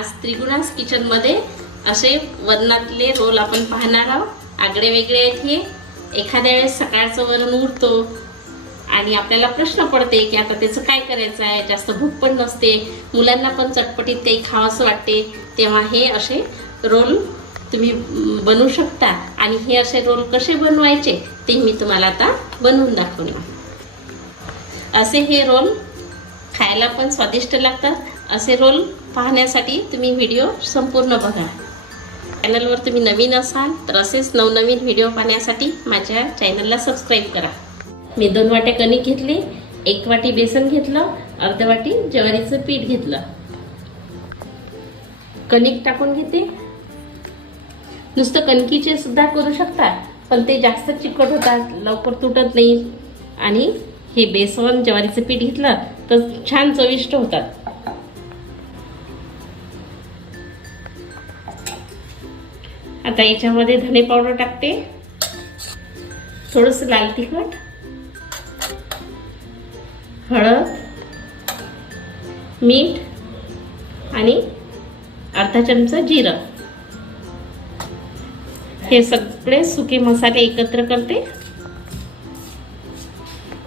आज त्रिगुणास किचनमध्ये असे वरणातले रोल आपण पाहणार आहोत। आगळे वेगळे आहेत हे। एखाद्या वेळेस सकाळचं वरण उरतो आणि आपल्याला प्रश्न पडते की आता त्याचं काय करायचं आहे, जास्त भूक पण नसते, मुलांना पण चटपटीत काही खावंसं वाटते, तेव्हा हे असे रोल तुम्ही बनवू शकता। आणि हे असे रोल कसे बनवायचे ते मी तुम्हाला आता बनवून दाखवणार। असे हे रोल खायला पण स्वादिष्ट लागतात। असे रोल पाहण्यासाठी तुम्ही व्हिडिओ संपूर्ण बघा। चॅनलवर तुम्ही नवीन असाल तर असेच नवनवीन व्हिडिओ पाहण्यासाठी माझ्या चॅनलला सबस्क्राईब करा। मी 2 वाट्या कणिक घेतली, 1 वाटी बेसन घेतलं, अर्धी वाटी ज्वारीचं पीठ घेतलं। कणिक टाकून घेते। नुसतं कणकीचे सुद्धा करू शकता, पण ते जास्त चिकट होतात, लवकर तुटत नाही। आणि हे बेसन ज्वारीचं पीठ घेतलं तर छान चविष्ट होतात। आता याच्यामध्ये धने पावडर टाकते, थोडंसं लाल तिखट, हळद, मीठ आणि अर्धा चमचा जिरं। हे सगळे सुके मसाले एकत्र करते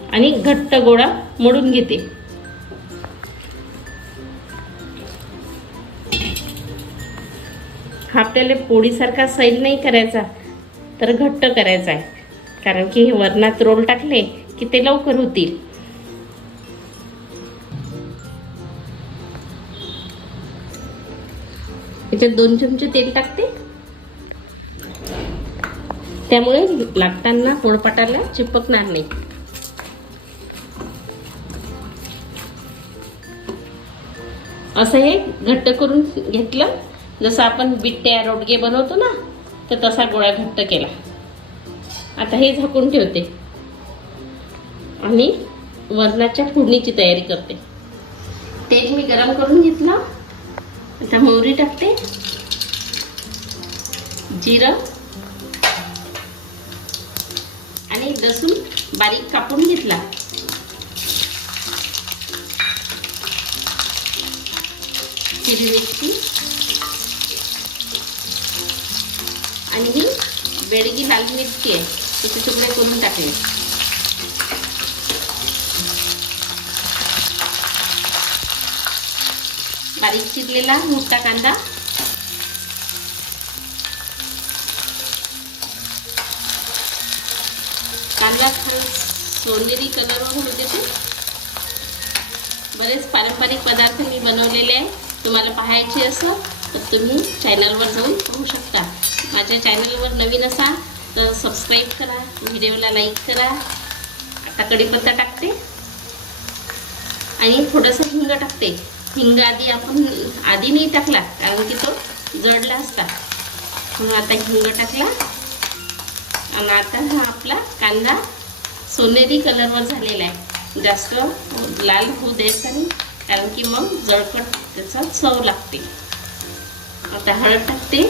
आणि घट्ट गोळा मळून घेते। हा आपल्याला पोळीसारखा सैल नाही करायचा, तर घट्ट करायचा आहे, कारण की हे वरणात रोल टाकले की ते लवकर होतील। याच्यात 2 चमचे तेल टाकते, त्यामुळे लाटताना पोळपाटाला चिपकणार नाही। असं हे घट्ट करून घेतलं, जसं आपण बिट्ट्या रोडगे बनवतो ना, तर तसा गोळा घट्ट केला। आता हे झाकून ठेवते आणि वरणाच्या फोडणीची तयारी करते। तेल मी गरम करून घेतलं, आता मोहरी टाकते, जिरं आणि लसूण बारीक कापून घेतला। हिरवी मिरची आणि ही बेडगी लाल मिरची आहे, त्याचे तुकडे करून टाकले। बारीक चिरलेला मोठा कांदा, कांदा सोनेरी कलरवर होऊ देते। बरेच पारंपरिक पदार्थ मी बनवलेले आहे, तुम्हाला पाहायचे असेल तर तुम्ही चॅनलवर जाऊन पाहू शकता। माझ्या चॅनलवर नवीन असाल तर सबस्क्राईब करा, व्हिडिओला लाईक करा। आता कढीपत्ता टाकते आणि थोडंसं हिंग टाकते। हिंग आधी नाही टाकला, कारण की तो जळला असता, म्हणून आता हिंग टाकला। आणि आता हा आपला कांदा सोनेरी कलरवर झालेला आहे, जास्त लाल होऊ द्यायचा नाही, कारण की मग जळकट त्याचा चव लागते। आता हळद टाकते,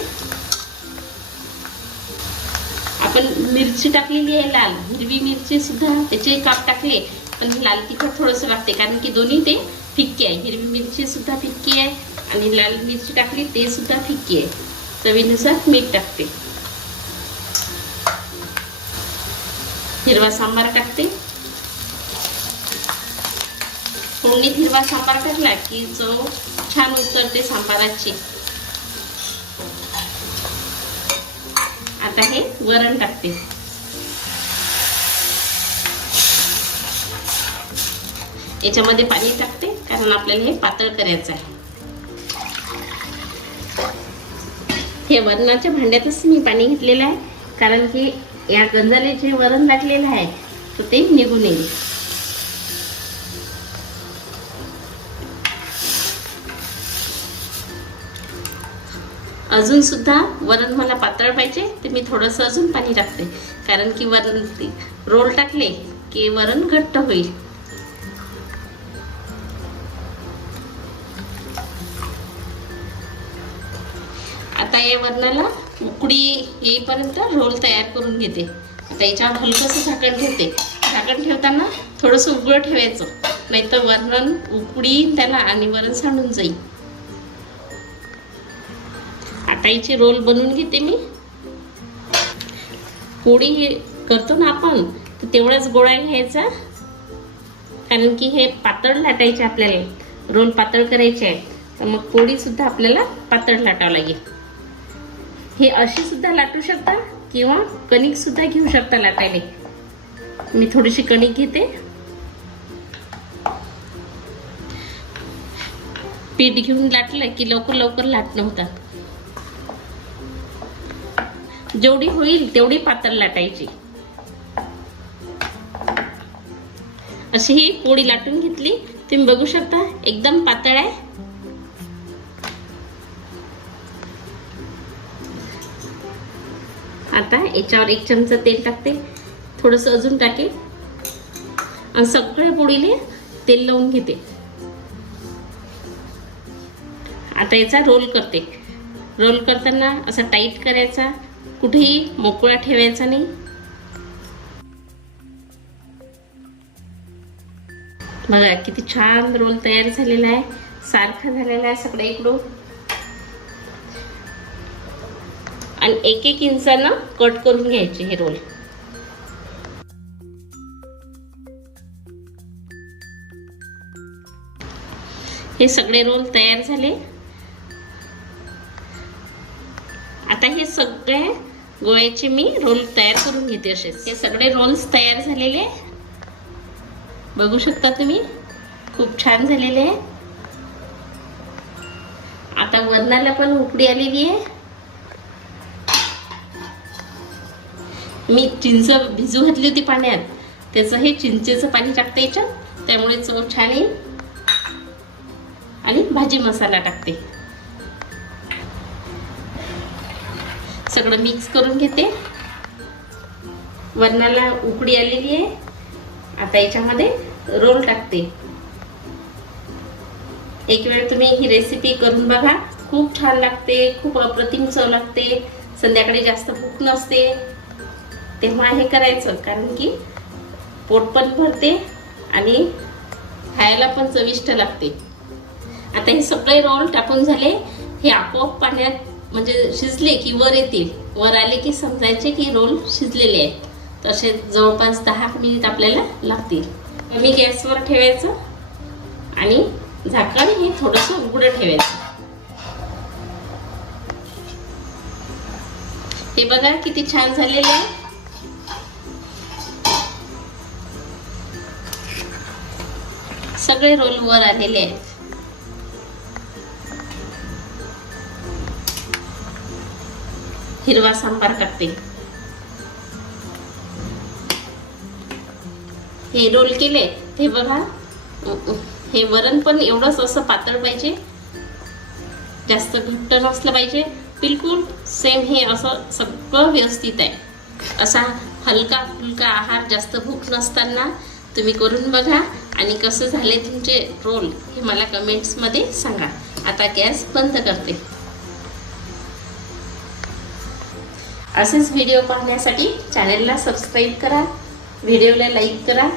आपण मिरची टाकलेली आहे लाल, हिरवी मिरची सुद्धा त्याचे काप टाकले, पण लाल तिखट थोडंसं लागते, कारण की दोन्ही ते फिक्की आहे। हिरवी मिरची सुद्धा फिक्की आहे आणि लाल मिरची टाकली ते सुद्धा फिक्की आहे। चवीनुसार मीठ टाकते, हिरवा सांबार टाकते। फोडणीत हिरवा सांबार टाकला की चव छान उतरते सांबाराची। आता हे वरण टाकते, याच्यामध्ये पाणी टाकते, कारण आपल्याला हे पातळ करायचं आहे। हे वरणाच्या भांड्यातच मी पाणी घेतलेलं आहे, कारण की या गंजाले जे वरण टाकलेलं आहे तर ते निघून येईल। अजून सुद्धा वरण मला पातळ पाहिजे तर मी थोडंसं अजून पाणी टाकते, कारण की वरण रोल टाकले की वरण घट्ट होईल। आता या वरणाला उकडी येईपर्यंत रोल तयार करून घेते। आता याच्यावर हलकंसं झाकण ठेवते। झाकण ठेवताना थोडंसं उघडं ठेवायचं, नाहीतर वरण उकडी त्याला आणि वरण सांडून जाईल। आता याचे रोल बनवून घेते मी. पोळी करतो ना आपण, तर तेवढाच गोळा घ्यायचा, कारण की हे पातळ लाटायचे आपल्याला, रोल पातळ करायचे आहे. तर मग पोळी सुद्धा आपल्याला पातळ लाटावं लागेल. हे अशी सुद्धा लाटू शकता किंवा कणिक सुद्धा घेऊ शकता लाटायला. मी थोडीशी कणिक घेते. पीठ घेऊन लाटलं की लवकर लवकर लाटणं होतं. जेवढी होईल तेवढी पातळ लाटायची. अशी ही पोळी लाटून घेतली. तुम्ही बघू शकता एकदम पातळ आहे. आता याच्यावर 1 चमचा तेल टाकते, थोडंसं अजून टाकेल आणि सगळ्या पोळीले तेल लावून घेते. आता याचा रोल करते. रोल करताना असा टाईट करायचा, कुठेही मोकळा ठेवायचा नाही. बघा किती छान रोल तयार झालेला आहे, सारखा झालेला आहे सगळ्या इकडून. आणि 1-1 इंचानं कट करून घ्यायचे हे रोल. हे सगळे रोल तयार झाले. आता हे सगळे गोळ्याचे मी रोल तयार करून घेते. असेच हे सगळे रोल्स तयार झालेले बघू शकता तुम्ही, खूप छान झालेले आहे. आता वरणाला पण उकळी आलेली आहे. मी चिंच भिजू घातली होती पाण्यात, त्याचं हे चिंचेचं पाणी टाकते याच्यात, त्यामुळे चव छान येईल. आणि भाजी मसाला टाकते. सगळं मिक्स करून घेते. वरणाला उकळी आलेली आहे. आता याच्यामध्ये रोल टाकते. एक वेळ तुम्ही ही रेसिपी करून बघा, खूप छान लागते, खूप अप्रतिम चव लागते. संध्याकाळी जास्त भूक नसते तेव्हा हे करायचं, कारण की पोट पण भरते आणि खायला पण चविष्ट लागते. आता हे सगळे रोल टाकून झाले. हे आपोआप पाण्यात म्हणजे शिजले की वर येतील. वर आले की समजायचे की रोल शिजलेले आहेत. तसे जवळपास 10 मिनिट आपल्याला लागतील. कमी गॅसवर ठेवायचं आणि झाकण हे थोडंसं उघडं ठेवायचं. हे बघा किती छान झालेले आहे. सगळे रोल वर आलेले आहेत. हिरवा सांबार टाकते. हे रोल केले ते बघा. हे वरण पण एवढंच असं पातळ पाहिजे, जास्त घट्ट नसलं पाहिजे. बिलकुल सेम हे असं सगळं व्यवस्थित आहे. असा हलका फुलका आहार जास्त भूक नसताना तुम्ही करून बघा. आणि कसं झाले तुमचे रोल हे मला कमेंट्समध्ये सांगा. आता गॅस बंद करते. असेच व्हिडिओ पाहण्यासाठी चॅनलला सबस्क्राईब करा, व्हिडिओला लाईक करा.